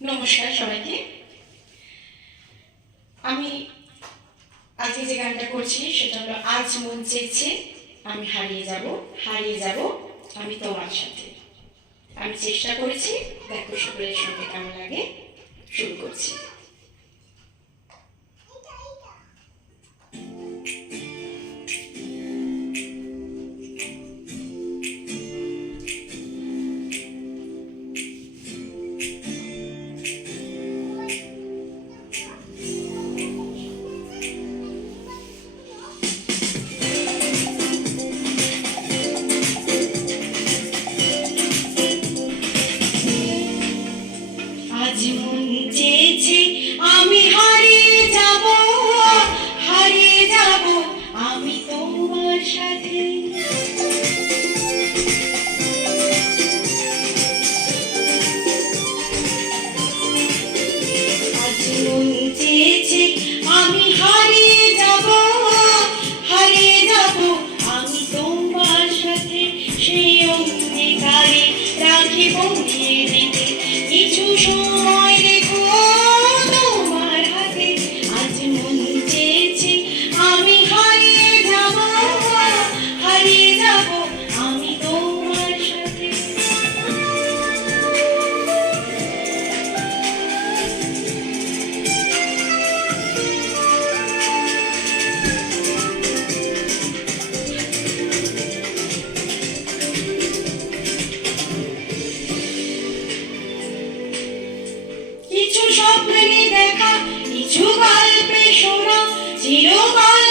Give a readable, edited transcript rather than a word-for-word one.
নমস্কার সবাইকে। আমি আজকে যে গানটা করছি সেটা হলো আজ মন চেয়েছে আমি হারিয়ে যাব আমি তোমার সাথে। আমি চেষ্টা করেছি, দেখো সকলের সঙ্গে কেমন লাগে। শুরু করছি। আজ মন চেয়েছে আমি হারিয়ে যাব আমি তোমার সাথে। আজ মন চেয়েছে আমি হারিয়ে যাব আমি তোমার সাথে। সেই অন্ধকারে রাখি বন্ধিয়ে দিতে কিছু সময় রেখো তোমার হাতে। আজ মন চেয়েছে আমি হারিয়ে যাব আমি তোমার সাথে। কিছু স্বপ্নে দেখা, কিছু গল্পে শোনা, চিরকাল